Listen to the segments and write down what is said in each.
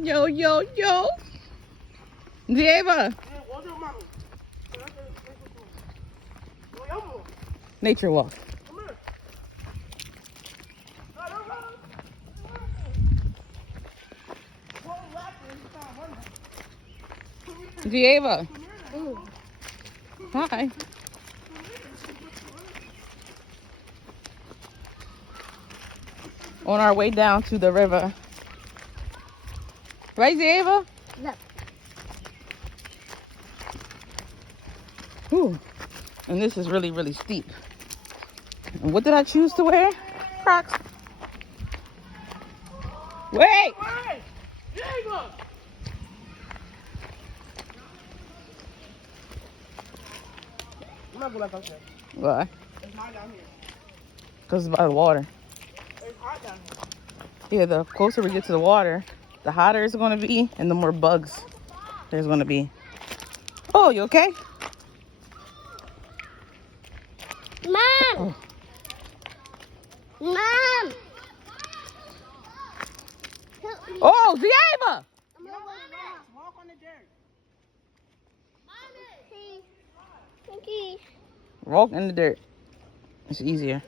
Yo, yo, yo. Dieva. Nature walk. Dieva. Hi. On our way down to the river. Right, Dieva? No. Whew. And this is really, really steep. And what did I choose to wear? Crocs. Wait! I'm not going back up there. Why? It's hot down here. Because it's by the water. It's hot down here. Yeah, the closer we get to the water, the hotter it's going to be and the more bugs there's going to be. Oh, you okay? Mom! Oh. Mom! Oh, Dieva! Walk on the dirt. Pinky. Walk in the dirt. It's easier.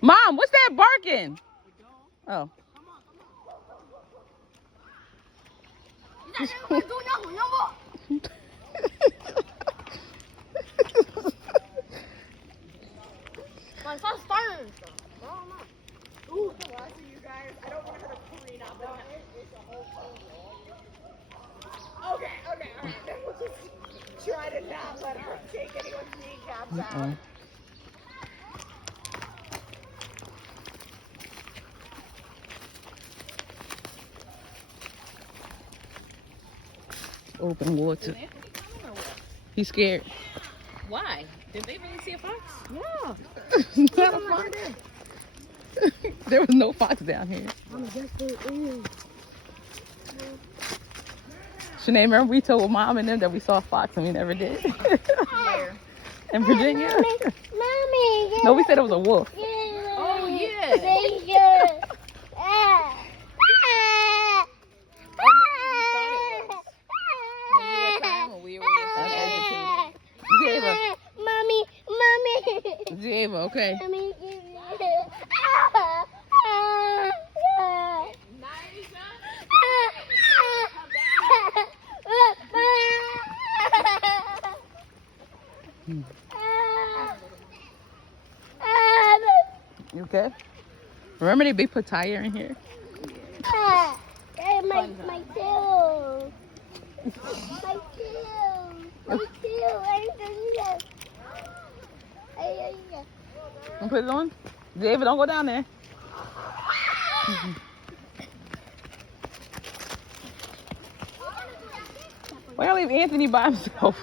Mom, what's that barking? Oh. Ooh, I see you guys. I don't want her to clean up. Okay, alright. Then we'll just try to not let her take anyone's kneecaps out. Open water. He's scared. Why? Did they really see a fox? Yeah. Not a fox. There was no fox down here. Shanae, remember we told Mom and them that we saw a fox and we never did? Where? In Virginia? Mommy. No, we said it was a wolf. Oh, yeah. Dieva, okay. You okay? Remember they put tire in here? My tail. My tail. My tail. Wanna put it on? Dieva, don't go down there. Why y'all leave Anthony by himself?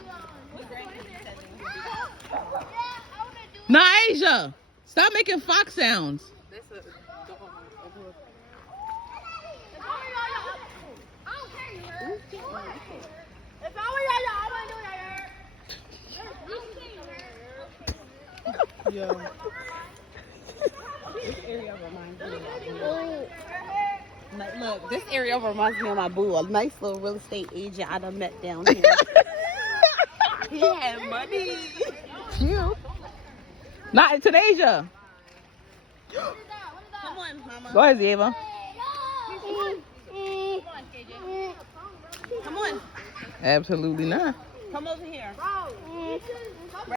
Naija, stop making fox sounds. Yo. This area reminds me of my boo. Look, this area reminds me of my boo. A nice little real estate agent I done met down here. He had money. Cute. Not in Tanasia. Come on, mama. Go ahead, Dieva. Come on. Absolutely not. Come over here.